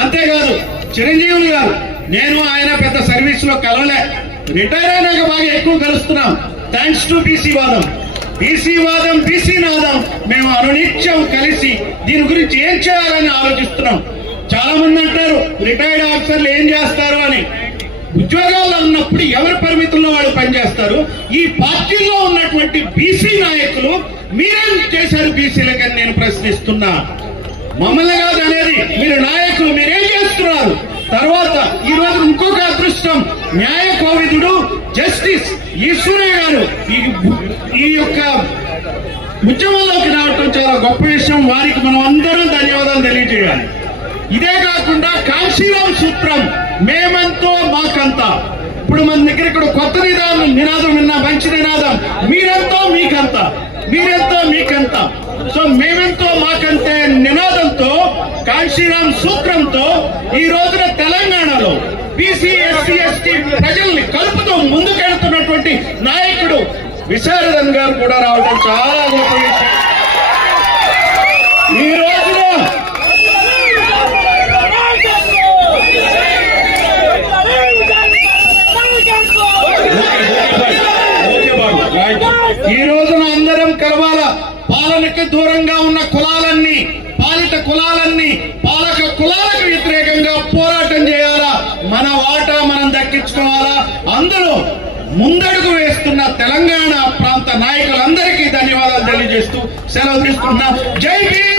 అంతేకాదు చిరంజీవులు గారు నేను ఆయన పెద్ద సర్వీస్లో కలవలే. రిటైర్ అయినాక బాగా ఎక్కువ కలుస్తున్నాం. థ్యాంక్స్ టు బీసీ వాదం. బీసీ వాదం బీసీ నాదం మేము అనునిత్యం కలిసి దీని గురించి ఏం చేయాలని ఆలోచిస్తున్నాం. చాలా మంది అంటారు రిటైర్డ్ ఆఫీసర్లు ఏం చేస్తారు అని. ఉద్యోగాల్లో ఉన్నప్పుడు ఎవరి పరిమితుల్లో వాళ్ళు పనిచేస్తారు? ఈ పార్టీల్లో ఉన్నటువంటి బీసీ నాయకులు మీరేం చేశారు బీసీలకని నేను ప్రశ్నిస్తున్నా. మమ్మల్ని కాదు అనేది మీరు న్యాయ కోవిదుడు జస్టిస్ ఈశ్వరయ్య గారు. ఈ ఈ యొక్క ఉద్యమంలోకి రావటం చాలా గొప్ప విషయం. వారికి మనం అందరం ధన్యవాదాలు తెలియజేయాలి. ఇదే కాకుండా కాశీరామ్ సూత్రం మేమంతో మాకంతా. ఇప్పుడు మన దగ్గర ఇక్కడ కొత్త నినాదం నినాదం విన్నా మంచి నినాదం. మీరెంతో మీకంతా. మీరెంతో మీకంతా. సో మేమెంతో మాకంతే నినాదంతో కాశీరామ్ సూత్రంతో ఈ రోజున తెలంగాణలో ఎస్సీ ప్రజల్ని కలుపుతూ ముందుకెళ్తున్నటువంటి నాయకుడు విశారదన్ గారు కూడా రావడం చాలా గొప్ప విషయం. ఈ రోజున ఈ రోజున అందరం కలవాల? పాలనకి దూరంగా ఉన్న కులాలన్నీ పాలిత కులాలన్నీ పాలక కులాలకు వ్యతిరేకంగా పోరాటం చేయాలా? మన మనం దక్కించుకోవాలా అందులో ముందడుగు వేస్తున్న తెలంగాణ ప్రాంత నాయకులందరికీ ధన్యవాదాలు తెలియజేస్తూ సెలవు తీసుకుంటున్నా. జై భీమ్! జై